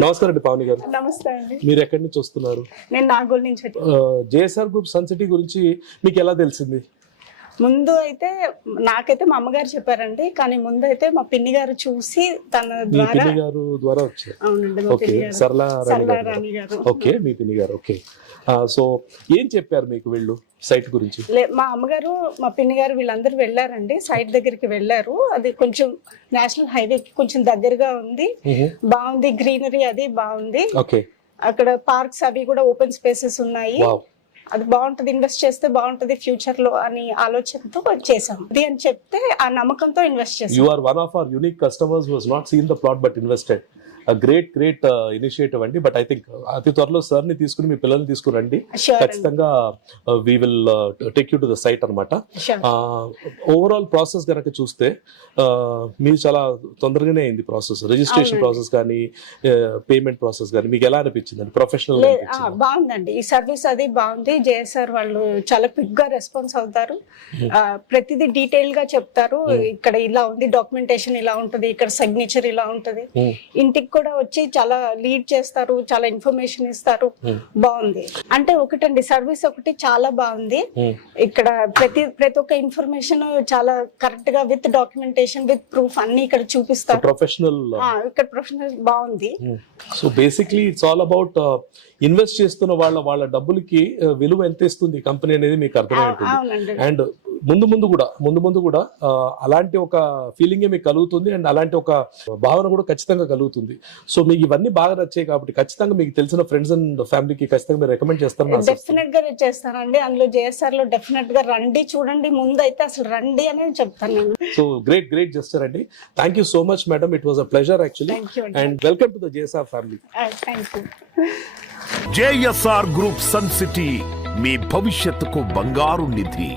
నమస్కారం అండి పావని గారు. నమస్తే అండి. మీరు ఎక్కడి నుంచి వస్తున్నారు? నేను నాగోల్ నుంచి జేఎస్ఆర్ గ్రూప్ సన్ సిటీ గురించి మీకు ఎలా తెలిసింది? ముందు అయితే నాకైతే మా అమ్మగారు చెప్పారండి, కానీ ముందు అయితే మా పిన్ని గారు చూసి తన మీ ద్వారా. పిన్ని గారు ద్వారా వచ్చారు. అవునండి, మా ఓకే, పిన్ని గారు. సరళా సరళా రాణి రాణి గారు. గారు. ఓకే, మీ పిన్ని గారు. ఓకే, సో ఏం చెప్పారు మీకు వీళ్ళు సైట్ గురించి? మా అమ్మగారు మా పిన్ని గారు వీళ్ళందరూ వెళ్ళారండి, సైట్ దగ్గరికి వెళ్ళారు. అది కొంచెం నేషనల్ హైవేకి కొంచెం దగ్గరగా ఉంది, బాగుంది, గ్రీనరీ అది బాగుంది. ఓకే, అక్కడ పార్క్స్ అవి కూడా ఓపెన్ స్పేసెస్ ఉన్నాయి. వావ్, అది బాగుంటది, ఇన్వెస్ట్ చేస్తే బాగుంటది ఫ్యూచర్ లో అని ఆలోచనతో చేసాం. అది అని చెప్తే ఆ నమ్మకంతో ఇన్వెస్ట్ చేసాం. You are one of our unique customers who has not seen the plot but invested. Great initiative అండి. బట్ ఐ థింక్ అతి త్వరలో సార్ ని తీసుకుని మీ పిల్లల్ని తీసుకురండి. Sure ఖచ్చితంగా we will take you to the site అనమాట. Sure. ఓవరాల్ ప్రాసెస్ గనక చూస్తే మీరు చాలా తొందరగానే అయింది ప్రాసెస్, రిజిస్ట్రేషన్ ప్రాసెస్ కానీ పేమెంట్ ప్రాసెస్ కానీ మీకు ఎలా అనిపించింది? ప్రొఫెషనల్ బాగుందండి, ఈ సర్వీస్ అది బాగుంది. జేఎస్ఆర్ వాళ్ళు చాలా క్విక్ గా రెస్పాన్స్ అవుతారు, ప్రతిదీ డీటెయిల్ గా చెప్తారు. ఇక్కడ ఇలా ఉంది, డాక్యుమెంటేషన్ ఇలా ఉంటది, ఇక్కడ సిగ్నేచర్ ఇలా ఉంటది. ఇంటికి కూడా వచ్చి చాలా లీడ్ చేస్తారు, చాలా ఇన్ఫర్మేషన్ ఇస్తారు. బాగుంది. అంటే ఒకటండి, సర్వీస్ ఒకటి చాలా బాగుంది. ఇక్కడ ప్రతి ఒక్క ఇన్ఫర్మేషన్ చాలా కరెక్ట్ గా విత్ డాక్యుమెంటేషన్ విత్ ప్రూఫ్ అన్ని ఇక్కడ చూపిస్తారు. ప్రొఫెషనల్ ఇక్కడ ప్రొఫెషనల్ బాగుంది. So basically it's all about invest చేస్తున్న వాళ్ళ డబ్బులకి విలువ ఎంత ఇస్తుంది కంపెనీ అనేది మీకు అర్థమై ఉంటుంది. అవునండి. అండ్ ముందు కూడా అలాంటి ఒక ఫీలింగే మీకు కలుగుతుంది, అండ్ అలాంటి ఒక భావన కూడా ఖచ్చితంగా కలుగుతుంది. సో మీకు ఇవన్నీ బాగా నచ్చాయి కాబట్టి ఖచ్చితంగా మీకు తెలిసిన ఫ్రెండ్స్ అండ్ ఫ్యామిలీకి ఖచ్చితంగా మీరు రికమెండ్ చేస్తారు. డెఫినెట్ గా చేస్తానండి. అందులో జేఎస్ఆర్ లో డెఫినెట్ గా రండి, చూడండి. ముందు అయితే అసలు రండి అనేది చెప్తాను నేను. సో గ్రేట్ జెస్చర్ అండి. Thank you so much madam, it was a pleasure actually. And welcome to the JSR family. Thank you. JSR group Sun City, మీ భవిష్యత్తుకు బంగారు నిధి.